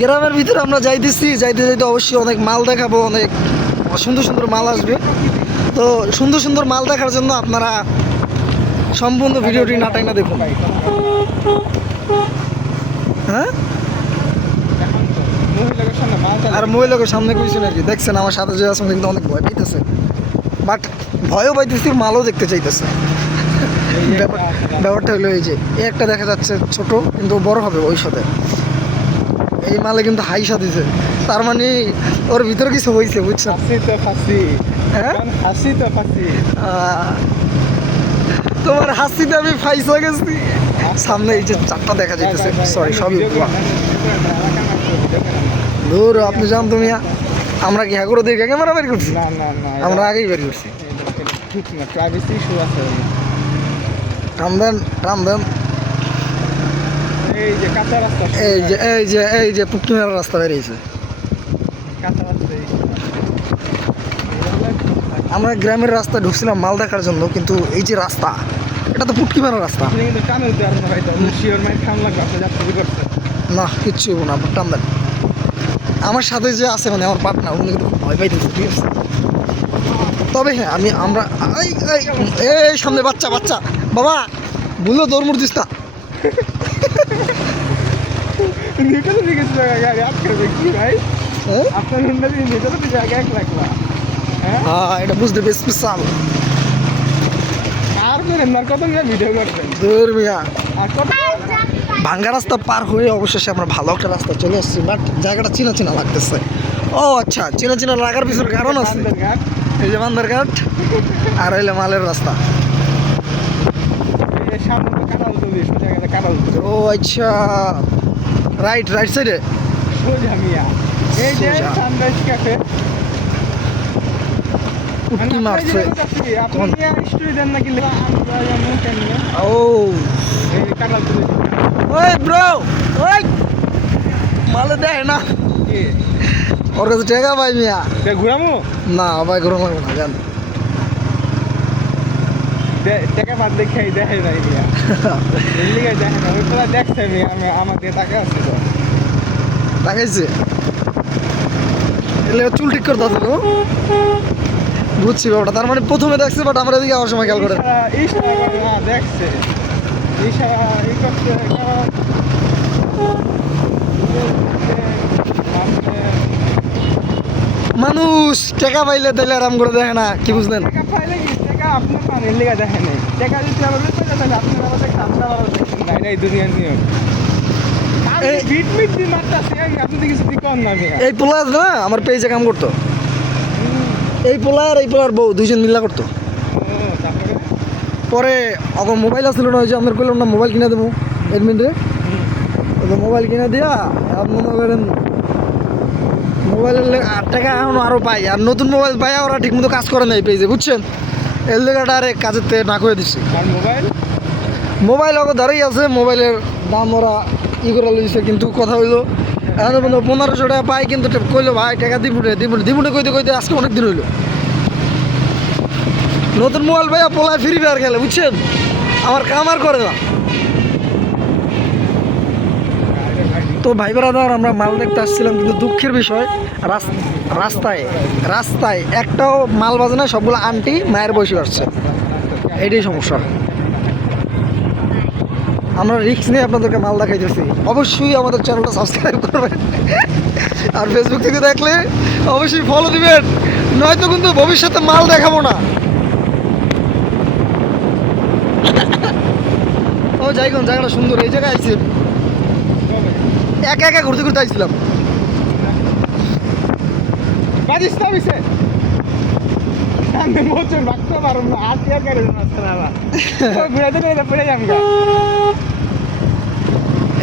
গ্রামের ভিতরে আমরা যাইতেছি, যাইতে যাইতে অবশ্যই অনেক মাল দেখাবো, অনেক সুন্দর সুন্দর মাল আসবে। তো সুন্দর সুন্দর মাল দেখার জন্য আপনারা সম্পূর্ণ ভিডিওটি না টাইনা দেখুন। হ্যাঁ, আর মহিলাকে সামনে কইছি নাকি? দেখছেন আমার সাথে যে আছে কিন্তু অনেক ভয় পাইতেছে, বাট ভয়ও পাইতেছি, মালও দেখতে চাইতেছে। ব্যাপারটা হলো এই যে একটা দেখা যাচ্ছে ছোট, কিন্তু বড় হবে ওই সাথে। এই মালে কিন্তু হাইসা দিছে, তার মানে ওর ভিতরে কিছু হয়েছে, বুঝছেন? হ্যাঁ, তোমার হাসিতে আমি ফাইসা গেছি। সামনে এই যে চারটা দেখা যাইতেছে, সরি সবই দূর। আপনি জান তুমি, আমরা কি হ্যাঁ করে দিয়ে ক্যামেরা বের করছি? আমরা আগেই বের করছি। রামদেন রামদেন, এই যে এই যে এই যে পুটকিমার রাস্তা বেরিয়েছে। আমরা গ্রামের রাস্তা ঢুকছিলাম মাল দেখার জন্য, কিন্তু এই যে রাস্তা, এটা তো পুটকিমারা রাস্তা না, কিচ্ছু হবো না। টান দেন। আমার সাথে যে আছে মানে আমার পার্টনার, উনি কিন্তু ভয় পাইতেছে, ঠিক আছে? তবে হ্যাঁ আমরা এই সামনে বাচ্চা বাচ্চা, বাবা বললো দৌড় দিস না। এটা বুঝতে বেশ বিশাল। ভাঙ্গা রাস্তা পার হয়ে অবশেষে আমরা ভালো একটা রাস্তা চলে আসছি, বাট জায়গাটা চিনা চিনা লাগতেছে। ও আচ্ছা, চিনা চিনা লাগার পিছনে কারণ আছে। এই যে বান্দারঘাট, আর হইলে মালের রাস্তা। ও আচ্ছা, রাইট রাইট সাইডে উটকি মারছে। ও ওই ব্রো, ওই মালে দেয় না, ওর কাছে টেকা পাই মিয়া। ঘুরামো না ভাই, ঘুরাবো না, জান টাকা বাদ দেখে দেখে নাই মিয়া। এলিগে দেখে না, ওই তোরা দেখছে মিয়া, আমি আমাকে টাকা আছে তো তাকাইছে। এলে চুল ঠিক করতে আছে তো, বুঝছি ব্যাপারটা। তার মানে প্রথমে দেখছে, বাট আমরা এদিকে আবার সময় খেয়াল করে দেখছে মানুষ টাকা পাইলে তাইলে আরাম করে দেখে না, কি বুঝলেন? এই পোলা না আমার পেজে কাম করতো, এই পোলা আর এই পোলার বউ দুইজন মিল্লা করতো। পরে এখন মোবাইল আসছিল না, ওই যে আপনার কইলাম না মোবাইল কিনে দেবো এডমিনরে, মোবাইল কিনে দিয়া মনে করেন মোবাইলের 8 টাকা এখন আরও পাই, আর নতুন মোবাইল পাই ওরা ঠিক মতো কাজ করে না এই পেজে, বুঝছেন? এর লেগাটা আরে কাজের থেকে না করে দিচ্ছে। মোবাইল ওকে দাঁড়িয়ে আছে, মোবাইলের দাম ওরা করে লইছে, কিন্তু কথা হইলো এখন 1500 টাকা পাই, কিন্তু কইলো ভাই টাকা দিবুনে কইতে কইতে আজকে অনেক দিন হইলো। নতুন মোবাইল ভাইয়া পোলায় ফ্রি ফায়ার খেলে, বুঝছেন? আমার কাম আর করে না। তো ভাই ব্রাদার, আমরা মাল দেখতে আসছিলাম, কিন্তু দুঃখের বিষয় রাস্তায় একটাও মাল বাজে না, সবগুলো আন্টি মায়ের বয়সী আসছে, এইটাই সমস্যা। আমরা রিস্ক নিয়ে আপনাদেরকে মাল দেখাইতেছি। অবশ্যই আমাদের চ্যানেলটা সাবস্ক্রাইব করবেন, আর ফেসবুক থেকে দেখলে অবশ্যই ফলো দিবেন, নয়তো কিন্তু ভবিষ্যতে মাল দেখাবো না। ও যাইগন, জায়গাটা সুন্দর, এই জায়গায় আইছি একা একা ঘুরতে ঘুরতে আইছিলাম।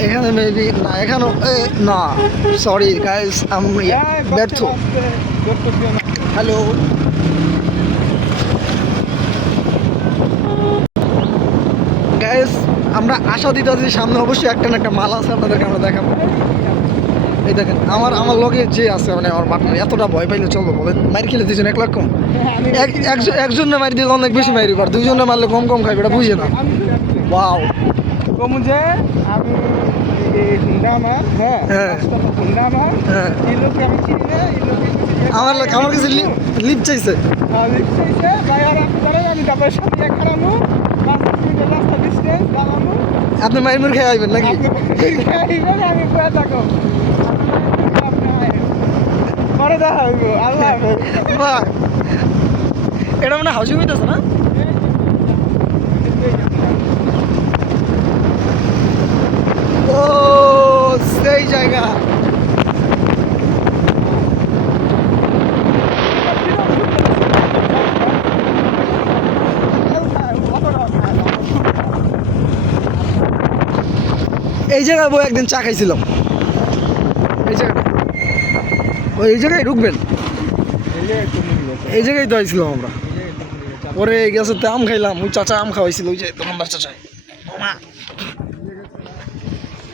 এখানে মেবি না, এখানে না, সরি গাইস, আমি ব্যর্থ। হ্যালো গাইস, আমরা আশা দিতে আছি সামনে অবশ্যই একটা না একটা মাল আছে, আপনাদেরকে আমরা দেখাবো। এই দেখেন আমার লগে যে আছে মানে আমার পার্টনার এতটা ভয় পাইলে চলবো বলেন মারি খেলে দিয়েছেন 1 লাখ কম একজনে মারি দিলে অনেক বেশি মারি আর দুইজনে মারলে কম কম খাইবে এটা বুঝে না ওয়াও কমু যে আমি এই হুন্ডা আমার হ্যাঁ হ্যাঁ। হুন্ডা আমার হ্যাঁ এই লোককে আমি চিনি না এই লোককে আমার কাছে লিপ চাইছে লিখছে ভাই আর আপনি ধরেন আমি তারপরে সাথে এক খারানো 5 মিনিটের রাস্তা ডিস্টেন্স দাঁড়ানো আপনি মারি মুর খেয়ে আইবেন নাকি আপনি আমি কোয়া থাকো পরে দেখা হইব আল্লাহ হাফেজ বাহ এটা মানে হাউসিং হইতেছে না ও সেই জায়গা এই জায়গায় বই একদিন চা খাইছিলাম এই জায়গাটা ওই এই জায়গায় ঢুকবেন এই জায়গায় তো আইছিলাম আমরা পরে গেছে আম খাইলাম ওই চাচা আম খাওয়াইছিল ওই যে দোকানদার চাচা